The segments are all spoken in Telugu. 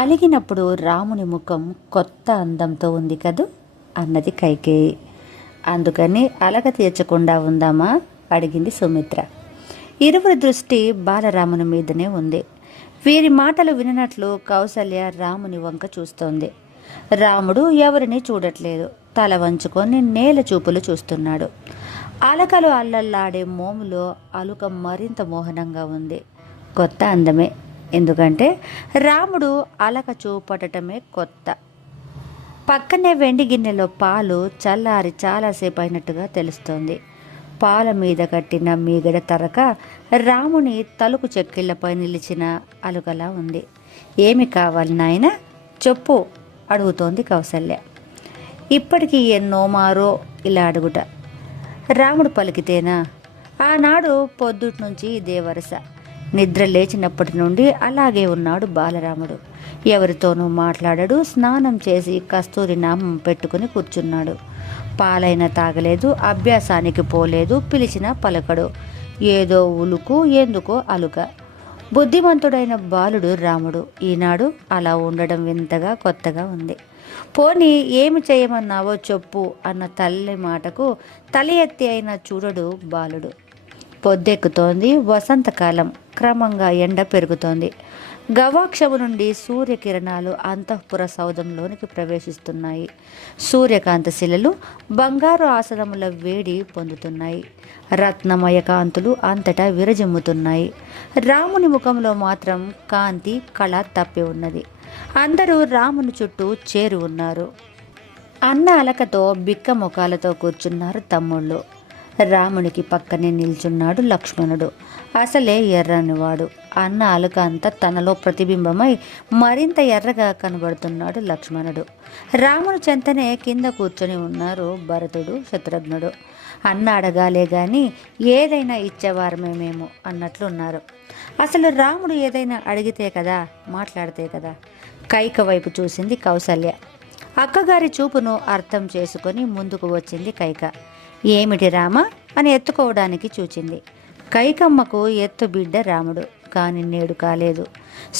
అలిగినప్పుడు రాముని ముఖం కొత్త అందంతో ఉంది కదూ అన్నది కైకేయి. అందుకని అలక తీర్చకుండా ఉందామా అడిగింది సుమిత్ర. ఇరువురి దృష్టి బాలరాముని మీదనే ఉంది. వీరి మాటలు వినట్లు కౌసల్య రాముని వంక చూస్తోంది. రాముడు ఎవరిని చూడట్లేదు. తల వంచుకొని నేల చూపులు చూస్తున్నాడు. అలకలు అల్లల్లాడే మోములో అలుక మరింత మోహనంగా ఉంది. కొత్త అందమే. ఎందుకంటే రాముడు అలక చూపటమే కొత్త. పక్కనే వెండి గిన్నెలో పాలు చల్లారి చాలాసేపు అయినట్టుగా తెలుస్తోంది. పాల మీద కట్టిన మీగడ తరక రాముని తలుపు చెక్కిళ్లపై నిలిచిన అలుకలా ఉంది. ఏమి కావాలి నాయనా చెప్పు అడుగుతోంది కౌసల్య. ఇప్పటికీ ఎన్నో మారో ఇలా అడుగుట. రాముడు పలికితేనా? ఆనాడు పొద్దుటి నుంచి ఇదే వరుస. నిద్ర లేచినప్పటి నుండి అలాగే ఉన్నాడు బాలరాముడు. ఎవరితోనూ మాట్లాడడు. స్నానం చేసి కస్తూరి నామం పెట్టుకుని కూర్చున్నాడు. పాలైనా తాగలేదు. అభ్యాసానికి పోలేదు. పిలిచినా పలకడు. ఏదో ఉలుకు, ఎందుకో అలుక. బుద్ధిమంతుడైన బాలుడు రాముడు. ఈనాడు అలా ఉండడం వింతగా కొత్తగా ఉంది. పోనీ ఏమి చేయమన్నావో చెప్పు అన్న తల్లి మాటకు తల ఎత్తి అయినా చూడడు బాలుడు. పొద్దెక్కుతోంది. వసంతకాలం. క్రమంగా ఎండ పెరుగుతోంది. గవాక్షము నుండి సూర్యకిరణాలు అంతఃపుర సౌధంలోనికి ప్రవేశిస్తున్నాయి. సూర్యకాంత శిలలు బంగారు ఆసనముల వేడి పొందుతున్నాయి. రత్నమయ కాంతులు అంతటా విరజిమ్ముతున్నాయి. రాముని ముఖంలో మాత్రం కాంతి, కళ తప్పి ఉన్నది. అందరూ రాముని చుట్టూ చేరి ఉన్నారు. అన్న అలకతో బిక్క ముఖాలతో కూర్చున్నారు తమ్ముళ్ళు. రామునికి పక్కనే నిల్చున్నాడు లక్ష్మణుడు. అసలే ఎర్రనివాడు. అన్న అలుక అంతా తనలో ప్రతిబింబమై మరింత ఎర్రగా కనబడుతున్నాడు లక్ష్మణుడు. రాముని చెంతనే కింద కూర్చొని ఉన్నారు భరతుడు, శత్రుఘ్నుడు. అన్న అడగాలే గాని ఏదైనా ఇచ్చేవారమే మేము అన్నట్లున్నారు. అసలు రాముడు ఏదైనా అడిగితే కదా, మాట్లాడితే కదా. కైక వైపు చూసింది కౌసల్య. అక్కగారి చూపును అర్థం చేసుకొని ముందుకు వచ్చింది కైక. ఏమిటి రామా అని ఎత్తుకోవడానికి చూచింది. కైకమ్మకు ఎత్తు బిడ్డ రాముడు. కాని నేడు కాలేదు.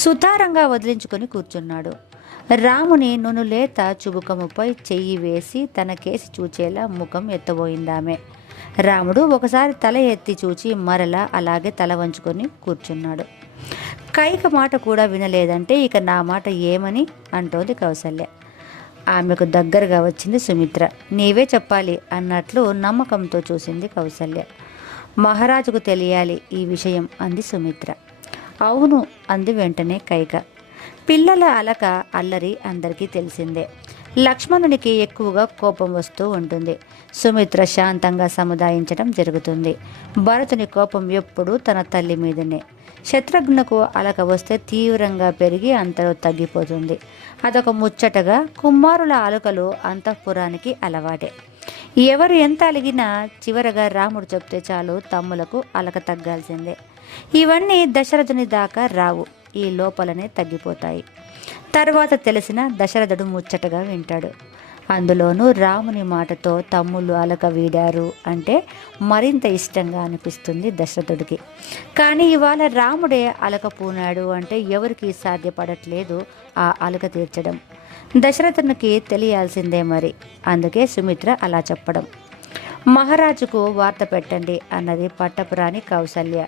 సుతారంగా వదిలించుకొని కూర్చున్నాడు. రాముని నునులేత చుబుకముపై చెయ్యి వేసి తన కేసి చూచేలా ముఖం ఎత్తబోయిందామె. రాముడు ఒకసారి తల ఎత్తి చూచి మరలా అలాగే తల వంచుకొని కూర్చున్నాడు. కైక మాట కూడా వినలేదంటే ఇక నా మాట ఏమని అంటోంది కౌసల్య. ఆమెకు దగ్గరగా వచ్చింది సుమిత్ర. నీవే చెప్పాలి అన్నట్లు నమ్మకంతో చూసింది కౌసల్య. మహారాజుకు తెలియాలి ఈ విషయం అంది సుమిత్ర. అవును అంది వెంటనే కైక. పిల్లల అలక అల్లరి అందరికీ తెలిసిందే. లక్ష్మణునికి ఎక్కువగా కోపం వస్తూ ఉంటుంది. సుమిత్ర శాంతంగా సముదాయించడం జరుగుతుంది. భరతుని కోపం ఎప్పుడూ తన తల్లి మీదనే. శత్రుఘ్నకు అలక వస్తే తీవ్రంగా పెరిగి అంతలో తగ్గిపోతుంది. అదొక ముచ్చటగా కుమారుల అలకలు అంతఃపురానికి అలవాటే. ఎవరు ఎంత అలిగినా చివరగా రాముడు చెప్తే చాలు తమ్ములకు అలక తగ్గాల్సిందే. ఇవన్నీ దశరథుని దాకా రావు. ఈ లోపలనే తగ్గిపోతాయి. తర్వాత తెలిసిన దశరథుడు ముచ్చటగా వింటాడు. అందులోనూ రాముని మాటతో తమ్ముళ్ళు అలక వీడారు అంటే మరింత ఇష్టంగా అనిపిస్తుంది దశరథుడికి. కానీ ఇవాళ రాముడే అలక పూనాడు అంటే ఎవరికి సాధ్యపడట్లేదు ఆ అలక తీర్చడం. దశరథునికి తెలియాల్సిందే మరి. అందుకే సుమిత్ర అలా చెప్పడం. మహారాజుకు వార్త పెట్టండి అన్నది పట్టపురాణి కౌసల్య.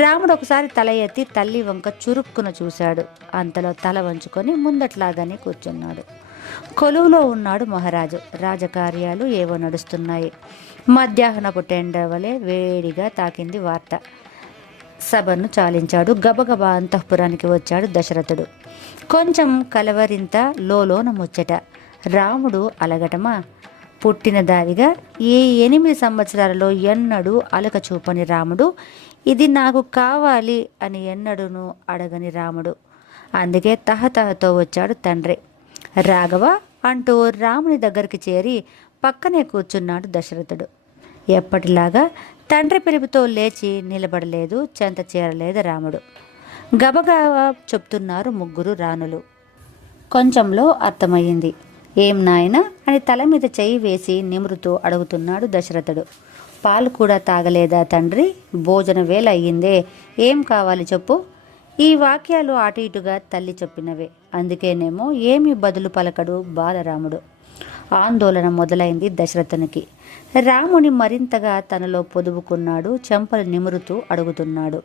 రాముడు ఒకసారి తల ఎత్తి తల్లి వంక చురుక్కున చూశాడు. అంతలో తల వంచుకొని ముందట్లాగానే కూర్చున్నాడు. కొలువులో ఉన్నాడు మహారాజు. రాజకార్యాలు ఏవో నడుస్తున్నాయి. మధ్యాహ్నపు టెండర్ వలె వేడిగా తాకింది వార్త. సభను చాలించాడు. గబగబా అంతఃపురానికి వచ్చాడు దశరథుడు. కొంచెం కలవరింత, లోలోన ముచ్చట. రాముడు అలగటమా? పుట్టిన దారిగా ఈ 8 సంవత్సరాలలో ఎన్నడూ అలక చూపని రాముడు ఇది నాకు కావాలి అని ఎన్నడూనూ అడగని రాముడు. అందుకే తహతహతో వచ్చాడు తండ్రి. రాఘవ అంటూ రాముని దగ్గరికి చేరి పక్కనే కూర్చున్నాడు దశరథుడు. ఎప్పటిలాగా తండ్రి పిలుపుతో లేచి నిలబడలేదు. చెంత చేరలేదు రాముడు. గబగబా చెప్తున్నారు ముగ్గురు రాణులు. కొంచెంలో అర్థమయ్యింది. ఏం నాయనా అని తల మీద చెయ్యి వేసి నిమురుతూ అడుగుతున్నాడు దశరథుడు. పాలు కూడా తాగలేదా తండ్రి? భోజన వేళ అయ్యిందే. ఏం కావాలి చెప్పు. ఈ వాక్యాలు అటు ఇటుగా తల్లి చెప్పినవే. అందుకేనేమో ఏమీ బదులు పలకడు బాలరాముడు. ఆందోళన మొదలైంది దశరథునికి. రాముని మరింతగా తనలో పొదువుకున్నాడు. చెంపలు నిమురుతూ అడుగుతున్నాడు,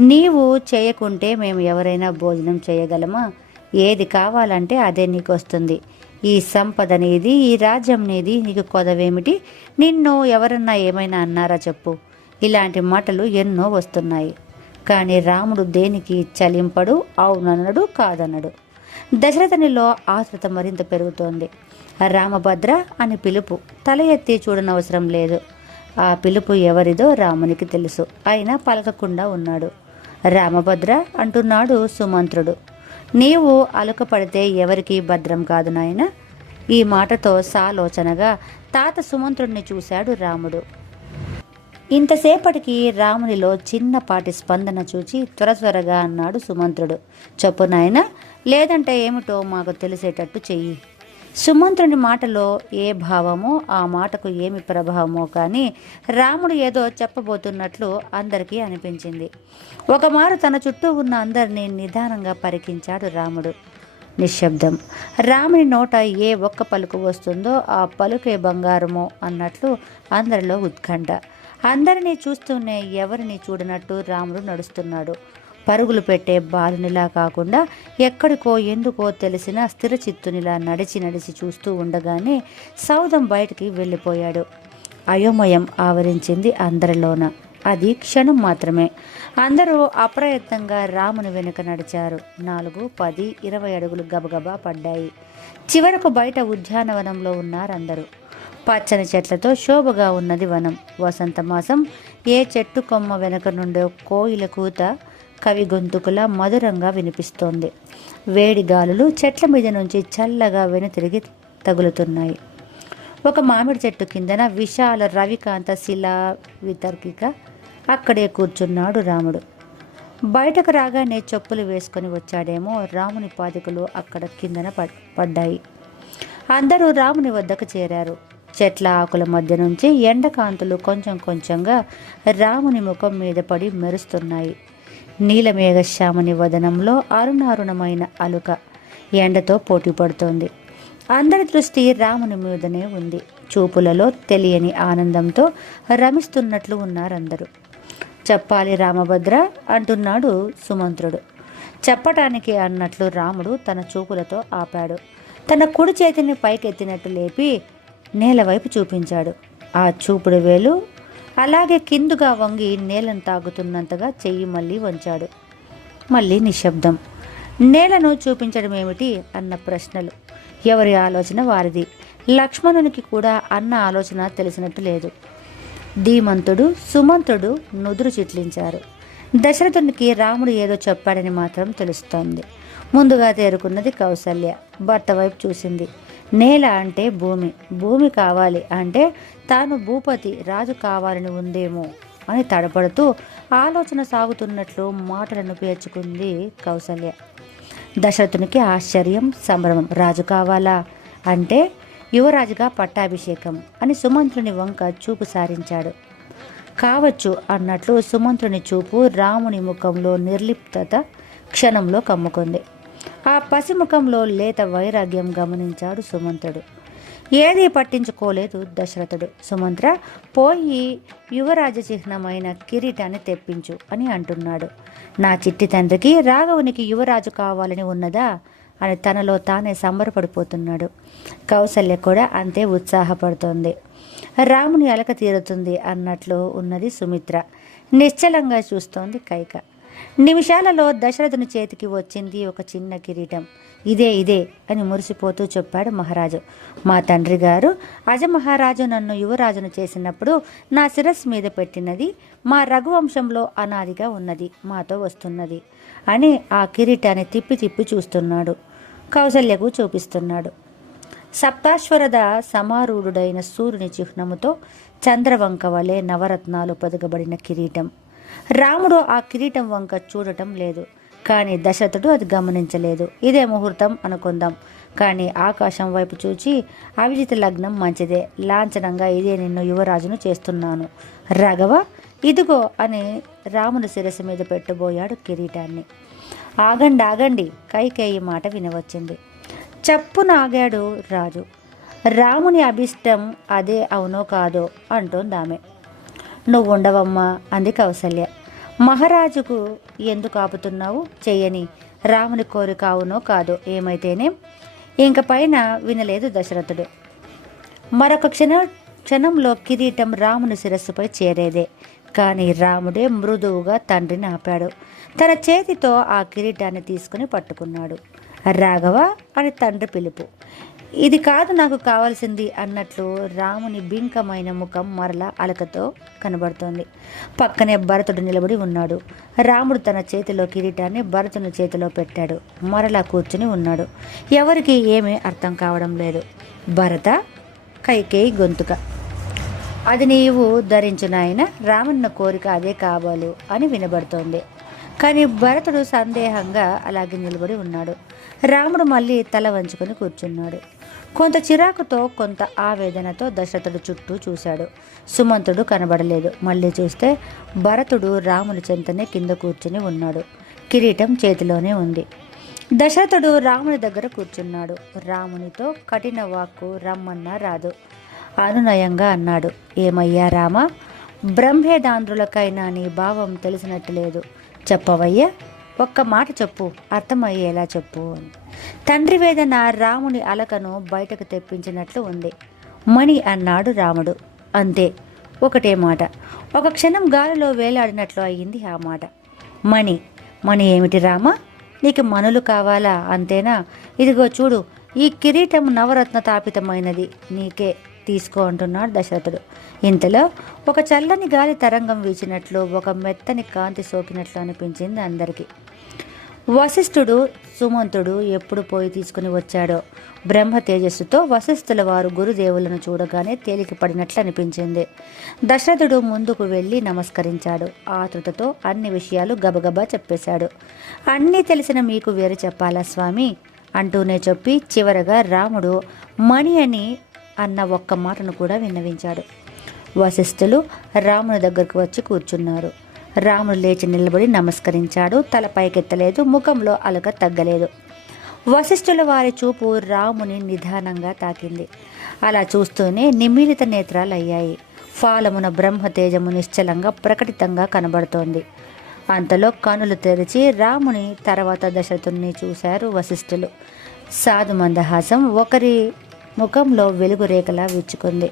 నీవు చేయకుంటే మేము ఎవరైనా భోజనం చేయగలమా? ఏది కావాలంటే అదే నీకు వస్తుంది. ఈ సంపద నీది, ఈ రాజ్యం నీది, నీకు కొదవేమిటి? నిన్ను ఎవరన్నా ఏమైనా అన్నారా చెప్పు. ఇలాంటి మాటలు ఎన్నో వస్తున్నాయి. కానీ రాముడు దేనికి చలింపడు, అవుననడు, కాదనడు. దశరథునిలో ఆతృత మరింత పెరుగుతోంది. రామభద్ర అని పిలుపు. తల ఎత్తి చూడనవసరం లేదు. ఆ పిలుపు ఎవరిదో రామునికి తెలుసు. అయినా పలకకుండా ఉన్నాడు. రామభద్ర అంటున్నాడు సుమంత్రుడు. నీవు అలుకపడితే ఎవరికీ భద్రం కాదు నాయన. ఈ మాటతో సాలోచనగా తాత సుమంత్రుడిని చూశాడు రాముడు. ఇంతసేపటికి రామునిలో చిన్నపాటి స్పందన చూచి త్వరగా అన్నాడు సుమంత్రుడు, చెప్పు నాయన, లేదంటే ఏమిటో మాకు తెలిసేటట్టు చెయ్యి. సుమంత్రుని మాటలో ఏ భావమో ఆ మాటకు ఏమి ప్రభావమో కానీ రాముడు ఏదో చెప్పబోతున్నట్లు అందరికీ అనిపించింది. ఒకమారు తన చుట్టూ ఉన్న అందరినీ నిదానంగా పరికించాడు రాముడు. నిశ్శబ్దం. రాముని నోట ఏ ఒక్క పలుకు వస్తుందో ఆ పలుకే బంగారమో అన్నట్లు అందరిలో ఉత్కంఠ. అందరినీ చూస్తూనే ఎవరిని చూడనట్టు రాముడు నడుస్తున్నాడు. పరుగులు పెట్టే బాలునిలా కాకుండా ఎక్కడికో ఎందుకో తెలిసిన స్థిరచిత్తునిలా నడిచి చూస్తూ ఉండగానే సౌధం బయటికి వెళ్ళిపోయాడు. అయోమయం ఆవరించింది అందరిలోన. అది క్షణం మాత్రమే. అందరూ అప్రయత్నంగా రాముని వెనుక నడిచారు. 4, 10, 20 అడుగులు గబగబా పడ్డాయి. చివరకు బయట ఉద్యానవనంలో ఉన్నారందరూ. పచ్చని చెట్లతో శోభగా ఉన్నది వనం. వసంతమాసం. ఏ చెట్టు కొమ్మ వెనుక నుండో కోయిల కూత కవి గొంతుకులా మధురంగా వినిపిస్తోంది. వేడి గాలులు చెట్ల మీద నుంచి చల్లగా వెనుతిరిగి తగులుతున్నాయి. ఒక మామిడి చెట్టు కిందన విశాల రవికాంత శిలా వితర్కిక అక్కడే కూర్చున్నాడు రాముడు. బయటకు రాగానే చెప్పులు వేసుకొని వచ్చాడేమో. రాముని పాదికలు అక్కడ కిందన పడ్డాయి. అందరూ రాముని వద్దకు చేరారు. చెట్ల ఆకుల మధ్య నుంచి ఎండకాంతులు కొంచెం కొంచెంగా రాముని ముఖం మీద పడి మెరుస్తున్నాయి. నీలమేఘశ్యామని వదనంలో అరుణారుణమైన అలుక ఎండతో పోటీ పడుతోంది. అందరి దృష్టి రాముని మీదనే ఉంది. చూపులలో తెలియని ఆనందంతో రమిస్తున్నట్లు ఉన్నారందరూ. చెప్పాలి రామభద్ర అంటున్నాడు సుమంత్రుడు. చెప్పటానికి అన్నట్లు రాముడు తన చూపులతో ఆపాడు. తన కుడి చేతిని పైకెత్తినట్టు లేపి నేలవైపు చూపించాడు. ఆ చూపుడు వేలు అలాగే కిందుగా వంగి నేలను తాగుతున్నంతగా చెయ్యి మళ్ళీ వంచాడు. మళ్ళీ నిశ్శబ్దం. నేలను చూపించడం ఏమిటి అన్న ప్రశ్నలు. ఎవరి ఆలోచన వారిది. లక్ష్మణునికి కూడా అన్న ఆలోచన తెలిసినట్టు లేదు. ధీమంతుడు సుమంత్రుడు నుదురు చిట్లించారు. దశరథునికి రాముడు ఏదో చెప్పాడని మాత్రం తెలుస్తోంది. ముందుగా తేరుకున్నది కౌసల్య. భర్త వైపు చూసింది. నేల అంటే భూమి, భూమి కావాలి అంటే తాను భూపతి రాజు కావాలని ఉందేమో అని తడపడుతూ ఆలోచన సాగుతున్నట్లు మాటలను పేర్చుకుంది కౌసల్య. దశరథునికి ఆశ్చర్యం, సంభ్రమం. రాజు కావాలా అంటే యువరాజుగా పట్టాభిషేకం అని సుమంత్రుని వంక చూపు సారించాడు. కావచ్చు అన్నట్లు సుమంత్రుని చూపు రాముని ముఖంలో నిర్లిప్తత క్షణంలో కమ్ముకుంది. ఆ పసిముఖంలో లేత వైరాగ్యం గమనించాడు సుమంత్రుడు. ఏదీ పట్టించుకోలేదు దశరథుడు. సుమంత్ర, పోయి యువరాజ చిహ్నమైన కిరీటాన్ని తెప్పించు అని అంటున్నాడు. నా చిట్టి తండ్రికి రాఘవునికి యువరాజు కావాలని ఉన్నదా అని తనలో తానే సంబరపడిపోతున్నాడు. కౌసల్య కూడా అంతే ఉత్సాహపడుతోంది. రాముని అలక తీరుతుంది అన్నట్లు ఉన్నది సుమిత్ర. నిశ్చలంగా చూస్తోంది కైక. నిమిషాలలో దశరథుని చేతికి వచ్చింది ఒక చిన్న కిరీటం. ఇదే ఇదే అని మురిసిపోతూ చెప్పాడు మహారాజు. మా తండ్రి గారు అజమహారాజు నన్ను యువరాజును చేసినప్పుడు నా శిరస్సు మీద పెట్టినది మా రఘువంశంలో అనాదిగా ఉన్నది, మాతో వస్తున్నది అని ఆ కిరీటాన్ని తిప్పి తిప్పి చూస్తున్నాడు. కౌసల్యకు చూపిస్తున్నాడు. సప్తాశ్వరద సమారూఢుడైన సూర్యుని చిహ్నముతో చంద్రవంక వలె నవరత్నాలు పొదగబడిన కిరీటం. రాముడు ఆ కిరీటం వంక చూడటం లేదు. కానీ దశరథుడు అది గమనించలేదు. ఇదే ముహూర్తం అనుకుందాం. కానీ ఆకాశం వైపు చూచి అవిజిత లగ్నం మంచిదే, లాంఛనంగా ఇదే నిన్ను యువరాజును చేస్తున్నాను రాఘవ, ఇదిగో అని రాముని శిరస్సు మీద పెట్టబోయాడు కిరీటాన్ని. ఆగండి ఆగండి, కైకేయి మాట వినవచ్చింది. చప్పున ఆగాడు రాజు. రాముని అభిష్టం అదే అవునో కాదో అంటోందామె. నువ్వు ఉండవమ్మా అంది కౌసల్య. మహారాజుకు ఎందుకు ఆపుతున్నావు? చెయ్యని. రాముని కోరిక అవునో కాదో ఏమైతేనే. ఇంక పైన వినలేదు దశరథుడు. మరొక క్షణంలో కిరీటం రాముని శిరస్సుపై చేరేదే. కానీ రాముడే మృదువుగా తండ్రిని ఆపాడు. తన చేతితో ఆ కిరీటాన్ని తీసుకుని పట్టుకున్నాడు. రాఘవ అని తండ్రి పిలుపు. ఇది కాదు నాకు కావాల్సింది అన్నట్లు రాముని బింకమైన ముఖం మరలా అలకతో కనబడుతోంది. పక్కనే భరతుడు నిలబడి ఉన్నాడు. రాముడు తన చేతిలో కిరీటాన్ని భరతుని చేతిలో పెట్టాడు. మరలా కూర్చుని ఉన్నాడు. ఎవరికి ఏమీ అర్థం కావడం లేదు. భరత, కైకేయి గొంతుక. అది నీవు ధరించు నాయన, రామన్న కోరిక అదే కావాలి అని వినబడుతోంది. కానీ భరతుడు సందేహంగా అలాగే నిలబడి ఉన్నాడు. రాముడు మళ్ళీ తల వంచుకొని కూర్చున్నాడు. కొంత చిరాకుతో కొంత ఆవేదనతో దశరథుడు చుట్టూ చూశాడు. సుమంతుడు కనబడలేదు. మళ్ళీ చూస్తే భరతుడు రాముని చెంతనే కింద కూర్చుని ఉన్నాడు. కిరీటం చేతిలోనే ఉంది. దశరథుడు రాముని దగ్గర కూర్చున్నాడు. రామునితో కఠిన వాక్కు రమ్మన్నా రాదు. అనునయంగా అన్నాడు. ఏమయ్యా రామ, బ్రహ్మేదాంధ్రులకైనా నీ భావం తెలిసినట్టు లేదు. చెప్పవయ్యా, ఒక్క మాట చెప్పు, అర్థమయ్యేలా చెప్పు అని. తండ్రి వేదన రాముని అలకను బయటకు తెప్పించినట్లు ఉంది. మణి అన్నాడు రాముడు. అంతే, ఒకటే మాట. ఒక క్షణం గాలిలో వేలాడినట్లు అయ్యింది ఆ మాట. మణి మణి ఏమిటి రామ? నీకు మనులు కావాలా? అంతేనా? ఇదిగో చూడు, ఈ కిరీటం నవరత్న తాపితమైనది, నీకే తీసుకో అంటున్నాడు దశరథుడు. ఇంతలో ఒక చల్లని గాలి తరంగం వీచినట్లు, ఒక మెత్తని కాంతి సోకినట్లు అనిపించింది అందరికీ. వశిష్ఠుడు సుమంతుడు ఎప్పుడు పోయి తీసుకుని వచ్చాడో. బ్రహ్మ తేజస్సుతో వశిష్ఠుల వారు గురుదేవులను చూడగానే తేలిక పడినట్లు అనిపించింది. దశరథుడు ముందుకు వెళ్ళి నమస్కరించాడు. ఆతృతతో అన్ని విషయాలు గబగబా చెప్పేశాడు. అన్నీ తెలిసిన మీకు వేరు చెప్పాలా స్వామి అంటూనే చెప్పి చివరగా రాముడు మణి అని అన్న ఒక్క మాటను కూడా విన్నవించాడు. వశిష్ఠులు రాముని దగ్గరకు వచ్చి కూర్చున్నారు. రాముడు లేచి నిలబడి నమస్కరించాడు. తల పైకెత్తలేదు, ముఖంలో అలక తగ్గలేదు. వశిష్ఠుల వారి చూపు రాముని నిదానంగా తాకింది. అలా చూస్తూనే నిమీలిత నేత్రాలు అయ్యాయి. ఫాలమున బ్రహ్మ తేజము నిశ్చలంగా ప్రకటితంగా కనబడుతోంది. అంతలో కనులు తెరిచి రాముని తర్వాత దశరథుని చూశారు వశిష్ఠులు. సాధు మందహాసం ఒకరి ముఖంలో వెలుగు రేఖలా విచ్చుకుంది.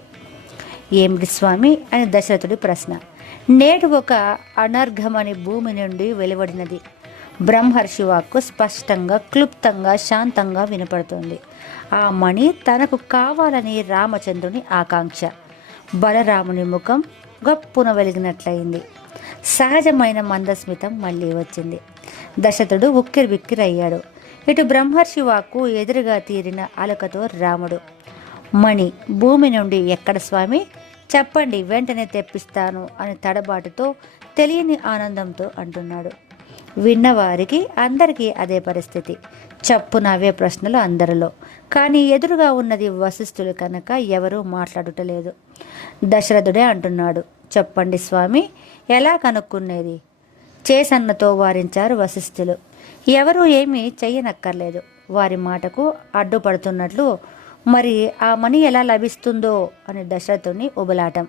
ఏమిటి స్వామి అని దశరథుడి ప్రశ్న. నేడు ఒక అనర్ఘమని భూమి నుండి వెలువడినది. బ్రహ్మర్షి వాక్కు స్పష్టంగా, క్లుప్తంగా, శాంతంగా వినపడుతుంది. ఆ మణి తనకు కావాలని రామచంద్రుని ఆకాంక్ష. బలరాముని ముఖం గప్పున వెలిగినట్లయింది. సహజమైన మందస్మితం మళ్ళీ వచ్చింది. దశరథుడు ఉక్కిరిబిక్కిరయ్యాడు. ఇటు బ్రహ్మర్షి వాక్కు ఎదురుగా తీరిన అలకతో రాముడు, మణి భూమి నుండి ఎక్కడ స్వామి? చెప్పండి, వెంటనే తెప్పిస్తాను అని తడబాటుతో, తెలియని ఆనందంతో అంటున్నాడు. విన్నవారికి అందరికీ అదే పరిస్థితి. చప్పున అవే ప్రశ్నలు అందరిలో. కానీ ఎదురుగా ఉన్నది వశిష్ఠులు కనుక ఎవరూ మాట్లాడుటలేదు. దశరథుడే అంటున్నాడు. చెప్పండి స్వామి, ఎలా కనుక్కునేది? చేసన్నతో వారించారు వశిష్ఠులు. ఎవరూ ఏమీ చెయ్యనక్కర్లేదు. వారి మాటకు అడ్డుపడుతున్నట్లు మరి ఆ మణి ఎలా లభిస్తుందో అని దశరథుని ఉబలాటం.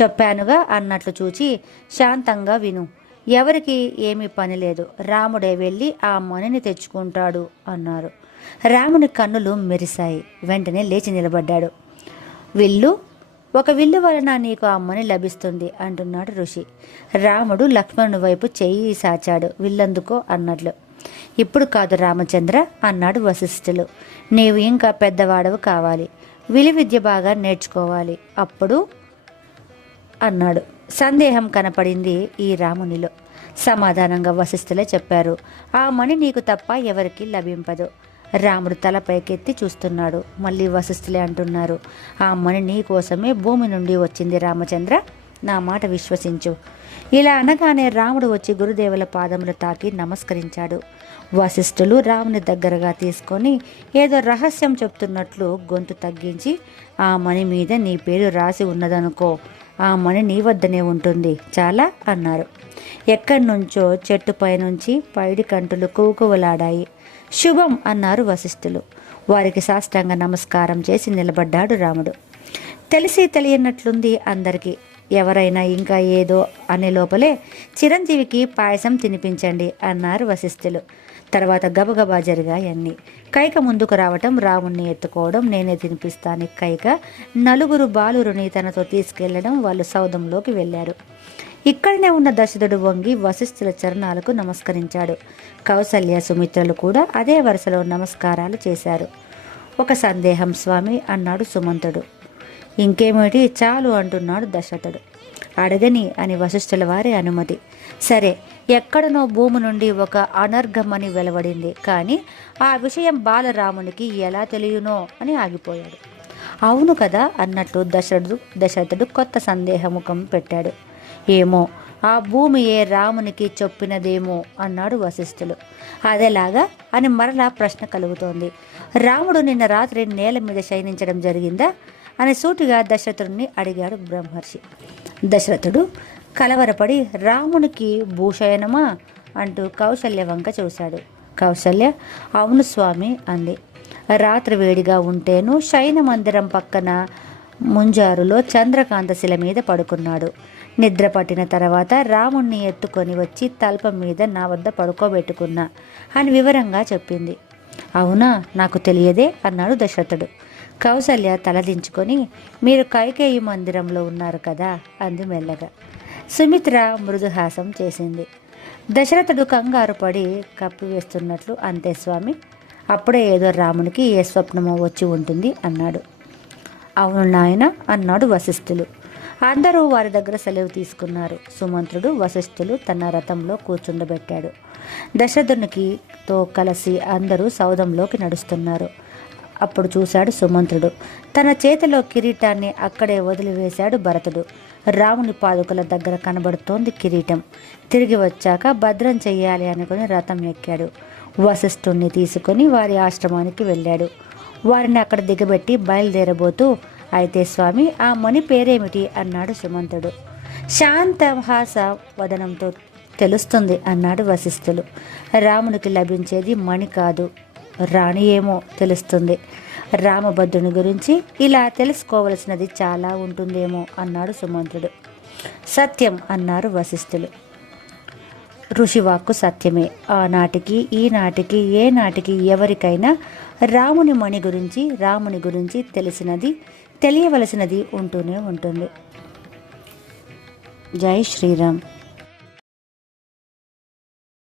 చెప్పానుగా అన్నట్లు చూచి శాంతంగా విను. ఎవరికి ఏమీ పని లేదు. రాముడే వెళ్ళి ఆ మణిని తెచ్చుకుంటాడు అన్నారు. రాముని కన్నులు మెరిశాయి. వెంటనే లేచి నిలబడ్డాడు. ఒక విల్లు వలన నీకు ఆ మణి లభిస్తుంది అంటున్నాడు ఋషి. రాముడు లక్ష్మణుని వైపు చెయ్యి సాచాడు. విల్లందుకో అన్నట్లు. ఇప్పుడు కాదు రామచంద్ర అన్నాడు వశిష్ఠులు. నీవు ఇంకా పెద్దవాడవు కావాలి. విలువిద్య బాగా నేర్చుకోవాలి. అప్పుడు అన్నాడు. సందేహం కనపడింది ఈ రామునిలో. సమాధానంగా వశిష్ఠులే చెప్పారు. ఆ మణి నీకు తప్ప ఎవరికి లభింపదు. రాముడు తల పైకెత్తి చూస్తున్నాడు. మళ్ళీ వశిష్ఠులే అంటున్నారు. ఆ మణి నీ కోసమే భూమి నుండి వచ్చింది రామచంద్ర, నా మాట విశ్వసించు. ఇలా అనగానే రాముడు వచ్చి గురుదేవుల పాదములు తాకి నమస్కరించాడు. వశిష్ఠులు రాముని దగ్గరగా తీసుకొని ఏదో రహస్యం చెప్తున్నట్లు గొంతు తగ్గించి, ఆ మణి మీద నీ పేరు రాసి ఉన్నదనుకో ఆ మణి నీ వద్దనే ఉంటుంది చాలా అన్నారు. ఎక్కడి నుంచో చెట్టుపై నుంచి పైడి కంటులు కువకువలాడాయి. శుభం అన్నారు వశిష్ఠులు. వారికి సాష్టాంగ నమస్కారం చేసి నిలబడ్డాడు రాముడు. తెలిసి తెలియనట్లుంది అందరికీ. ఎవరైనా ఇంకా ఏదో అనే లోపలే చిరంజీవికి పాయసం తినిపించండి అన్నారు వశిష్ఠులు. తర్వాత గబగబా జరిగాయన్నీ. కైక ముందుకు రావటం, రాముణ్ణి ఎత్తుకోవడం, నేనే తినిపిస్తాను కైక, నలుగురు బాలురుని తనతో తీసుకెళ్లడం. వాళ్ళు సౌధంలోకి వెళ్ళారు. ఇక్కడనే ఉన్న దశరథుడు వంగి వశిష్ఠుల చరణాలకు నమస్కరించాడు. కౌసల్య, సుమిత్రలు కూడా అదే వరుసలో నమస్కారాలు చేశారు. ఒక సందేహం స్వామి అన్నాడు సుమంతుడు. ఇంకేమిటి, చాలు అంటున్నాడు దశరథుడు. అడగని అని వశిష్ఠుల వారి అనుమతి. సరే, ఎక్కడనో భూమి నుండి ఒక అనర్ఘమని వెలువడింది, కానీ ఆ విషయం బాలరామునికి ఎలా తెలియనో అని ఆగిపోయాడు. అవును కదా అన్నట్లు దశరథుడు కొత్త సందేహముఖం పెట్టాడు. ఏమో, ఆ భూమి ఏ రామునికి చొప్పినదేమో అన్నాడు వశిష్ఠులు. అదేలాగా అని మరలా ప్రశ్న కలుగుతోంది. రాముడు నిన్న రాత్రి నేల మీద శయనించడం జరిగిందా అని సూటిగా దశరథుడిని అడిగాడు బ్రహ్మర్షి. దశరథుడు కలవరపడి రామునికి భూషయనమా అంటూ కౌసల్య వంక చూశాడు. కౌసల్య అవును స్వామి అంది. రాత్రి వేడిగా ఉంటేను శయన మందిరం పక్కన ముంజారులో చంద్రకాంత శిల మీద పడుకున్నాడు. నిద్ర పట్టిన తర్వాత రాముణ్ణి ఎత్తుకొని వచ్చి తల్పం మీద నా వద్ద పడుకోబెట్టుకున్నా అని వివరంగా చెప్పింది. అవునా, నాకు తెలియదే అన్నాడు దశరథుడు. కౌసల్య తలదించుకొని మీరు కైకేయి మందిరంలో ఉన్నారు కదా అంది మెల్లగా. సుమిత్ర మృదుహాసం చేసింది. దశరథుడు కంగారు పడి కప్పివేస్తున్నట్లు అంతే స్వామి, అప్పుడే ఏదో రామునికి ఏ స్వప్నమో వచ్చి ఉంటుంది అన్నాడు. అవును నాయన అన్నాడు వశిష్ఠులు. అందరూ వారి దగ్గర సెలవు తీసుకున్నారు. సుమంత్రుడు వశిష్ఠులు తన రథంలో కూర్చుండబెట్టాడు. దశరథునికి తో కలిసి అందరూ సౌధంలోకి నడుస్తున్నారు. అప్పుడు చూశాడు సుమంత్రుడు. తన చేతిలో కిరీటాన్ని అక్కడే వదిలివేశాడు భరతుడు. రాముని పాదుకల దగ్గర కనబడుతోంది కిరీటం. తిరిగి వచ్చాక భద్రం చెయ్యాలి అనుకుని రథం ఎక్కాడు. వశిష్ఠుణ్ణి తీసుకొని వారి ఆశ్రమానికి వెళ్ళాడు. వారిని అక్కడ దిగబెట్టి బయలుదేరబోతూ అయితే స్వామి ఆ మణి పేరేమిటి అన్నాడు సుమంతుడు. శాంతహాస వదనంతో తెలుస్తుంది అన్నాడు వశిష్ఠులు. రామునికి లభించేది మణి కాదు, రాణి ఏమో తెలుస్తుంది. రామభద్రుని గురించి ఇలా తెలుసుకోవలసినది చాలా ఉంటుందేమో అన్నాడు సుమంతుడు. సత్యం అన్నారు వశిష్ఠులు. ఋషివాక్కు సత్యమే. ఆనాటికి ఈనాటికి ఏ నాటికి ఎవరికైనా రాముని మణి గురించి రాముని గురించి తెలియవలసినది ఉంటూనే ఉంటుంది. జై శ్రీరామ్.